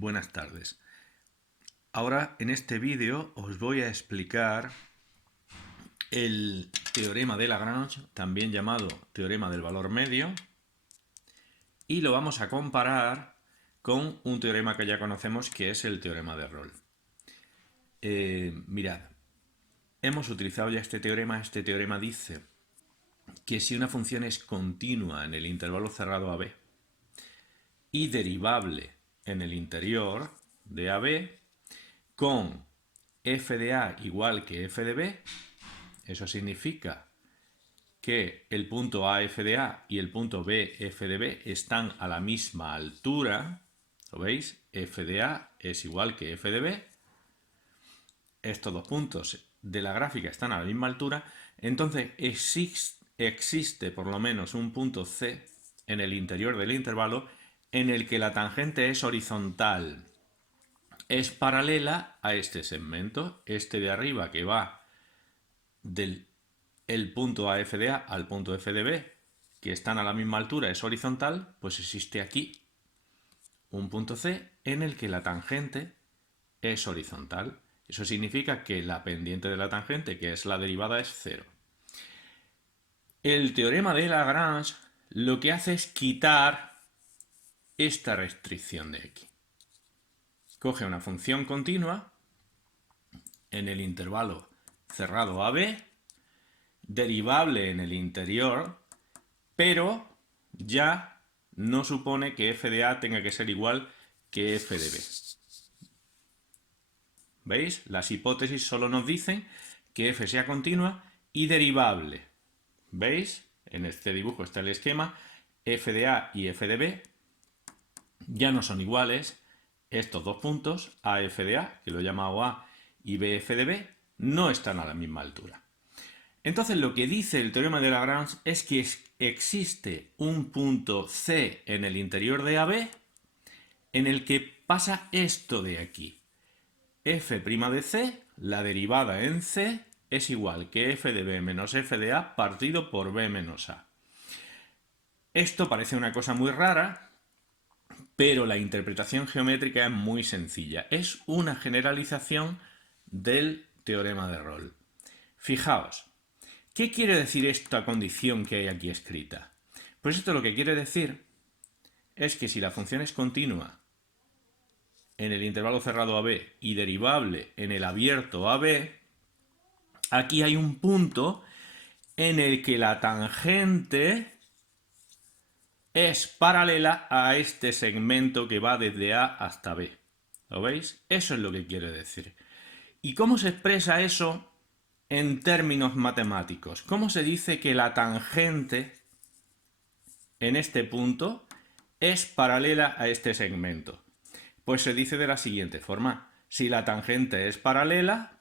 Buenas tardes. Ahora en este vídeo os voy a explicar el teorema de Lagrange, también llamado teorema del valor medio, y lo vamos a comparar con un teorema que ya conocemos, que es el teorema de Rolle. Mirad, hemos utilizado ya este teorema. Este teorema dice que si una función es continua en el intervalo cerrado AB y derivable en el interior de AB, con f de A igual que f de B, eso significa que el punto A f de A y el punto B f de B están a la misma altura. ¿Lo veis? F de A es igual que f de B. Estos dos puntos de la gráfica están a la misma altura. Entonces existe por lo menos un punto C en el interior del intervalo en el que la tangente es horizontal. Es paralela a este segmento, este de arriba, que va del punto AF de A al punto F de B, que están a la misma altura, es horizontal. Pues existe aquí un punto C en el que la tangente es horizontal. Eso significa que la pendiente de la tangente, que es la derivada, es 0. El teorema de Lagrange lo que hace es quitar esta restricción de aquí. Coge una función continua en el intervalo cerrado AB, derivable en el interior, pero ya no supone que f de A tenga que ser igual que f de B. ¿Veis? Las hipótesis solo nos dicen que f sea continua y derivable. ¿Veis? En este dibujo está el esquema. F de A y f de B ya no son iguales. Estos dos puntos, AF de A, que lo he llamado A, y BF de B, no están a la misma altura. Entonces lo que dice el teorema de Lagrange es que existe un punto C en el interior de AB en el que pasa esto de aquí. F' de C, la derivada en C, es igual que f de B menos f de A partido por B menos A. Esto parece una cosa muy rara, pero la interpretación geométrica es muy sencilla. Es una generalización del teorema de Rolle. Fijaos, ¿qué quiere decir esta condición que hay aquí escrita? Pues esto lo que quiere decir es que si la función es continua en el intervalo cerrado AB y derivable en el abierto AB, aquí hay un punto en el que la tangente es paralela a este segmento que va desde A hasta B. ¿Lo veis? Eso es lo que quiere decir. ¿Y cómo se expresa eso en términos matemáticos? ¿Cómo se dice que la tangente en este punto es paralela a este segmento? Pues se dice de la siguiente forma. Si la tangente es paralela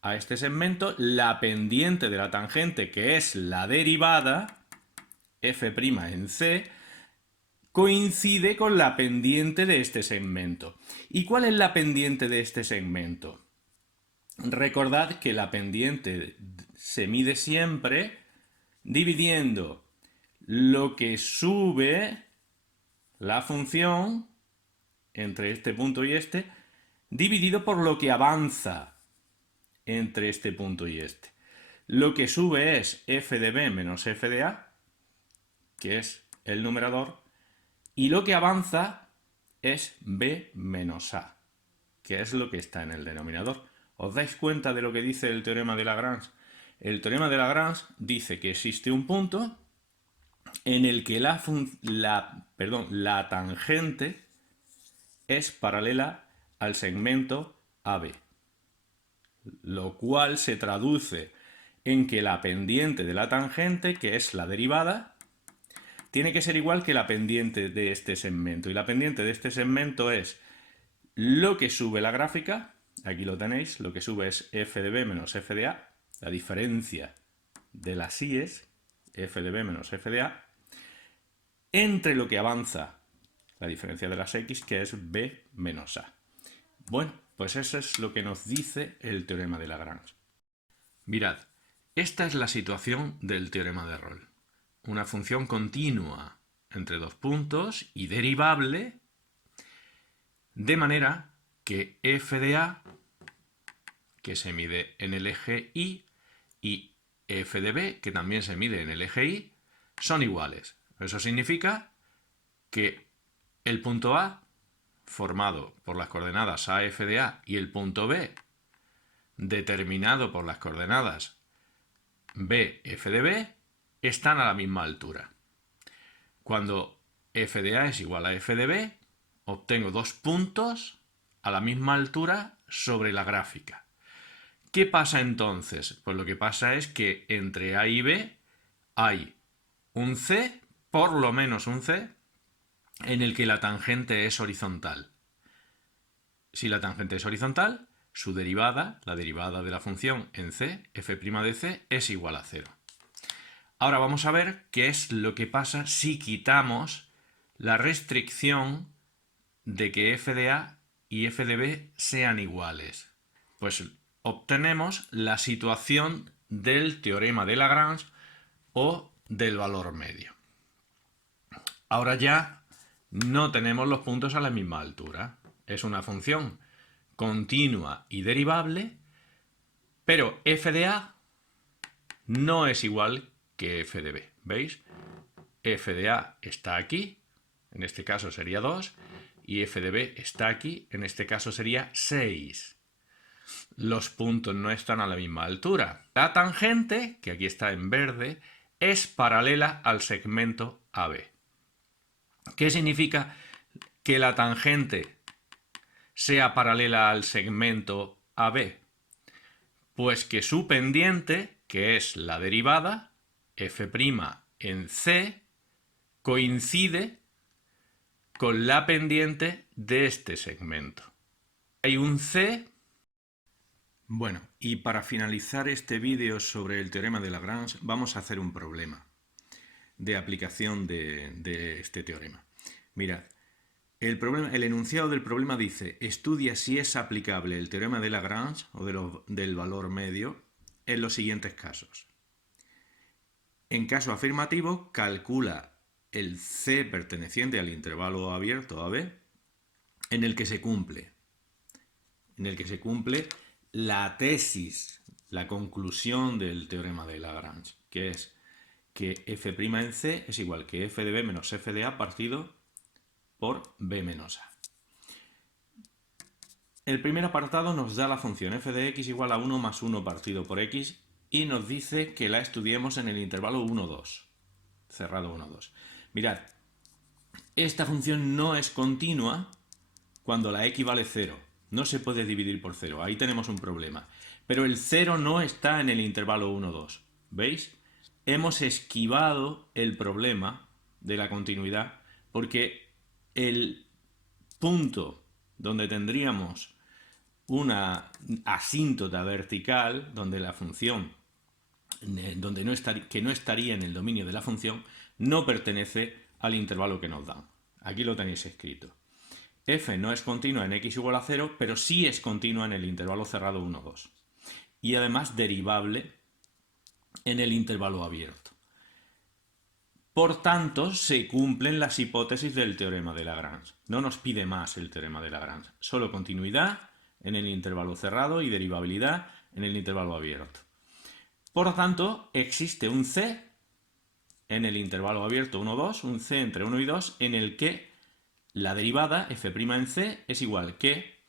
a este segmento, la pendiente de la tangente, que es la derivada, f' en C, coincide con la pendiente de este segmento. ¿Y cuál es la pendiente de este segmento? Recordad que la pendiente se mide siempre dividiendo lo que sube la función entre este punto y este, dividido por lo que avanza entre este punto y este. Lo que sube es f de B menos f de A, que es el numerador, y lo que avanza es B menos A, que es lo que está en el denominador. ¿Os dais cuenta de lo que dice el teorema de Lagrange? El teorema de Lagrange dice que existe un punto en el que la tangente es paralela al segmento AB, lo cual se traduce en que la pendiente de la tangente, que es la derivada, tiene que ser igual que la pendiente de este segmento. Y la pendiente de este segmento es lo que sube la gráfica, aquí lo tenéis, lo que sube es f de B menos f de A, la diferencia de las síes, f de B menos f de A, entre lo que avanza, la diferencia de las x, que es B menos A. Bueno, pues eso es lo que nos dice el teorema de Lagrange. Mirad, esta es la situación del teorema de Rolle. Una función continua entre dos puntos y derivable De manera que f de a, que se mide en el eje y f de b, que también se mide en el eje y, son iguales. Eso significa que el punto A, formado por las coordenadas a, f de a, y el punto B, determinado por las coordenadas b, f de b, están a la misma altura. Cuando f de a es igual a f de b, obtengo dos puntos a la misma altura sobre la gráfica. ¿Qué pasa entonces? Pues lo que pasa es que entre a y b hay un c, por lo menos un c, en el que la tangente es horizontal. Si la tangente es horizontal, su derivada, la derivada de la función en c, f' de c, es igual a 0. Ahora vamos a ver qué es lo que pasa si quitamos la restricción de que f de a y f de b sean iguales. Pues obtenemos la situación del teorema de Lagrange o del valor medio. Ahora ya no tenemos los puntos a la misma altura. Es una función continua y derivable, pero f de a no es igual que f de b. ¿Veis? F de a está aquí, en este caso sería 2, y f de b está aquí, en este caso sería 6. Los puntos no están a la misma altura. La tangente, que aquí está en verde, es paralela al segmento AB. ¿Qué significa que la tangente sea paralela al segmento AB? Pues que su pendiente, que es la derivada, f' en C, coincide con la pendiente de este segmento. Hay un C. Bueno, y para finalizar este vídeo sobre el teorema de Lagrange, vamos a hacer un problema de aplicación de este teorema. Mirad, el enunciado del problema dice: estudia si es aplicable el teorema de Lagrange o del valor medio en los siguientes casos. En caso afirmativo, calcula el C perteneciente al intervalo abierto AB en el que se cumple la tesis, la conclusión del teorema de Lagrange, que es que f' en C es igual que f de b menos f de a partido por b menos a. El primer apartado nos da la función f de x igual a 1 más 1 partido por x y nos dice que la estudiemos en el intervalo 1, 2, cerrado 1, 2. Mirad, esta función no es continua cuando la x vale 0. No se puede dividir por 0, ahí tenemos un problema. Pero el 0 no está en el intervalo 1, 2. ¿Veis? Hemos esquivado el problema de la continuidad porque el punto donde tendríamos una asíntota vertical, donde la función, que no estaría en el dominio de la función, no pertenece al intervalo que nos dan. Aquí lo tenéis escrito. F no es continua en x igual a 0, pero sí es continua en el intervalo cerrado 1, 2. Y además derivable en el intervalo abierto. Por tanto, se cumplen las hipótesis del teorema de Lagrange. No nos pide más el teorema de Lagrange. Solo continuidad en el intervalo cerrado y derivabilidad en el intervalo abierto. Por lo tanto, existe un C en el intervalo abierto 1, 2, un C entre 1 y 2, en el que la derivada f' en C es igual que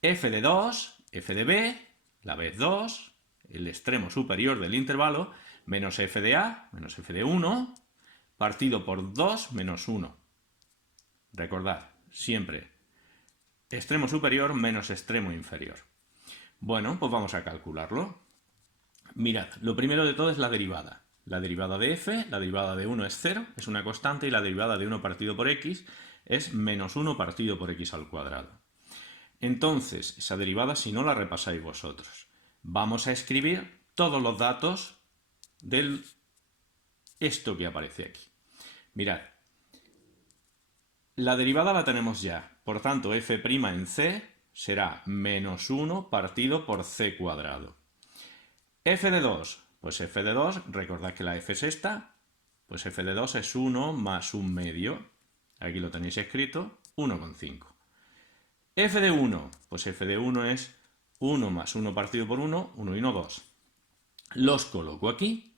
f de 2, f de b, la vez 2, el extremo superior del intervalo, menos f de a, menos f de 1, partido por 2 menos 1. Recordad, siempre extremo superior menos extremo inferior. Bueno, pues vamos a calcularlo. Mirad, lo primero de todo es la derivada. La derivada de f, la derivada de 1 es 0, es una constante, y la derivada de 1 partido por x es menos 1 partido por x al cuadrado. Entonces, esa derivada, si no la repasáis vosotros, vamos a escribir todos los datos de esto que aparece aquí. Mirad, la derivada la tenemos ya, por tanto f' en c será menos 1 partido por c cuadrado. F de 2, pues f de 2, recordad que la f es esta, pues f de 2 es 1 más un medio, aquí lo tenéis escrito, 1,5. f de 1, pues f de 1 es 1 más 1 partido por 1, 1 y 1, 2. Los coloco aquí.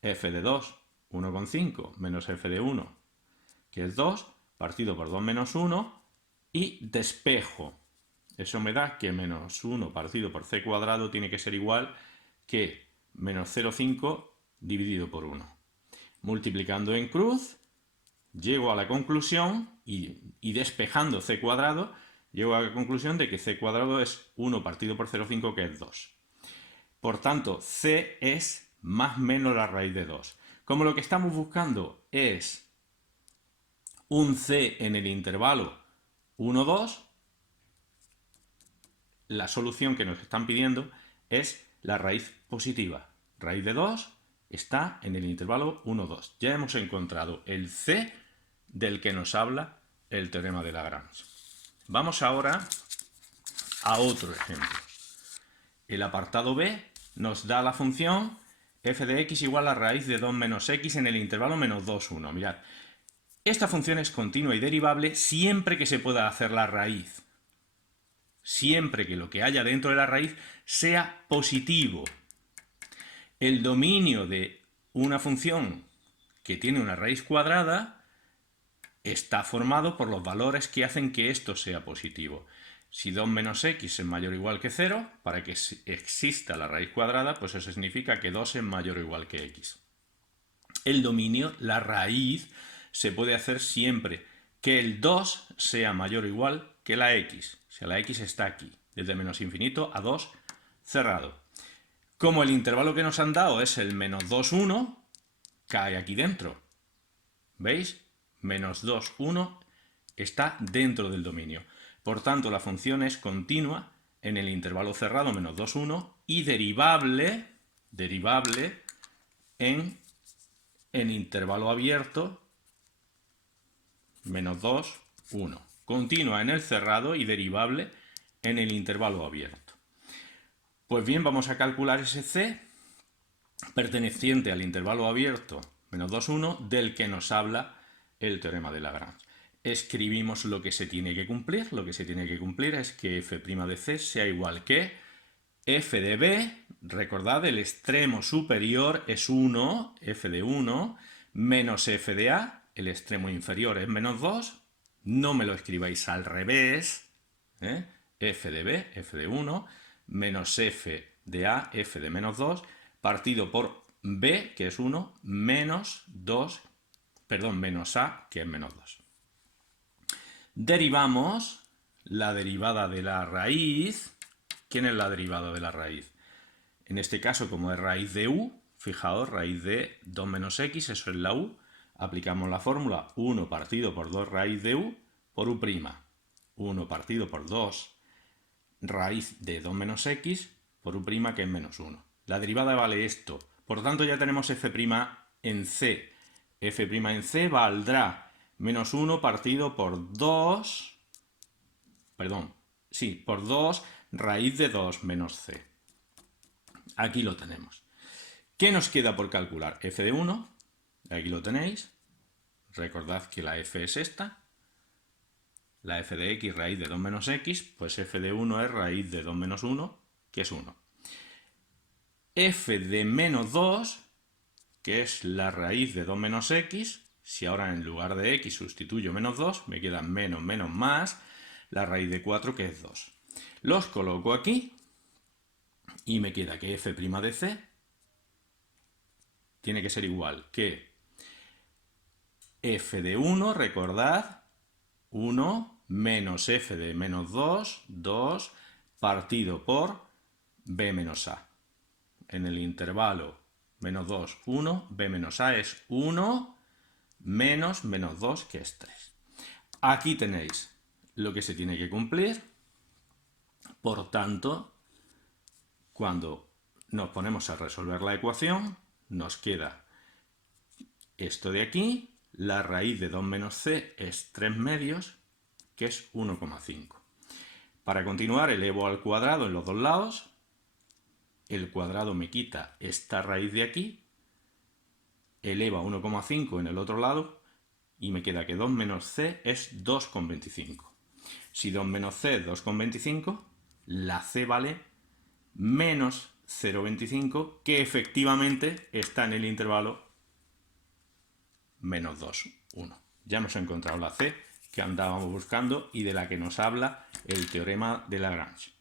F de 2, 1,5 menos f de 1, que es 2, partido por 2 menos 1, y despejo. Eso me da que menos 1 partido por c cuadrado tiene que ser igual que menos 0,5 dividido por 1. Multiplicando en cruz, llego a la conclusión, y despejando c cuadrado, llego a la conclusión de que c cuadrado es 1 partido por 0,5, que es 2. Por tanto, c es más menos la raíz de 2. Como lo que estamos buscando es un c en el intervalo 1, 2, la solución que nos están pidiendo es la raíz positiva. Raíz de 2 está en el intervalo 1, 2. Ya hemos encontrado el c del que nos habla el teorema de Lagrange. Vamos ahora a otro ejemplo. El apartado B nos da la función f de x igual a raíz de 2 menos x en el intervalo menos 2, 1. Mirad, esta función es continua y derivable siempre que se pueda hacer la raíz. Siempre que lo que haya dentro de la raíz sea positivo. El dominio de una función que tiene una raíz cuadrada está formado por los valores que hacen que esto sea positivo. Si 2 menos x es mayor o igual que 0, para que exista la raíz cuadrada, pues eso significa que 2 es mayor o igual que x. El dominio, la raíz, se puede hacer siempre que el 2 sea mayor o igual que la x. O sea, la x está aquí, desde menos infinito a 2 cerrado. Como el intervalo que nos han dado es el menos 2, 1, cae aquí dentro. ¿Veis? Menos 2, 1 está dentro del dominio. Por tanto, la función es continua en el intervalo cerrado menos 2, 1 y derivable en intervalo abierto menos 2, 1. Continua en el cerrado y derivable en el intervalo abierto. Pues bien, vamos a calcular ese c perteneciente al intervalo abierto menos 2, 1 del que nos habla el teorema de Lagrange. Escribimos lo que se tiene que cumplir. Lo que se tiene que cumplir es que f' de c sea igual que f de b, recordad, el extremo superior es 1, f de 1, menos f de a, el extremo inferior es menos 2, no me lo escribáis al revés, f de b, f de 1, menos f de a, f de menos 2, partido por b, que es 1, menos a, que es menos 2. Derivamos la derivada de la raíz. ¿Quién es la derivada de la raíz? En este caso, como es raíz de u, fijaos, raíz de 2 menos x, eso es la u, aplicamos la fórmula 1 partido por 2 raíz de u por u'. 1 partido por 2 raíz de 2 menos x por u', que es menos 1. La derivada vale esto. Por tanto, ya tenemos f' en c. f' en c valdrá menos 1 partido por 2... por 2 raíz de 2 menos c. Aquí lo tenemos. ¿Qué nos queda por calcular? F de 1, aquí lo tenéis. Recordad que la f es esta. La f de x raíz de 2 menos x, pues f de 1 es raíz de 2 menos 1, que es 1. F de menos 2, que es la raíz de 2 menos x, si ahora en lugar de x sustituyo menos 2, me queda menos, menos, más, la raíz de 4, que es 2. Los coloco aquí y me queda que f' de c tiene que ser igual que f de 1, recordad, 1 menos f de menos 2, 2, partido por b menos a. En el intervalo menos 2, 1, b menos a es 1 menos menos 2, que es 3. Aquí tenéis lo que se tiene que cumplir. Por tanto, cuando nos ponemos a resolver la ecuación, nos queda esto de aquí. La raíz de 2 menos c es 3 medios, que es 1,5. Para continuar, elevo al cuadrado en los dos lados. El cuadrado me quita esta raíz de aquí. Eleva 1,5 en el otro lado. Y me queda que 2 menos c es 2,25. Si 2 menos C es 2,25, la C vale menos 0,25, que efectivamente está en el intervalo menos 2, 1. Ya hemos encontrado la C que andábamos buscando y de la que nos habla el teorema de Lagrange.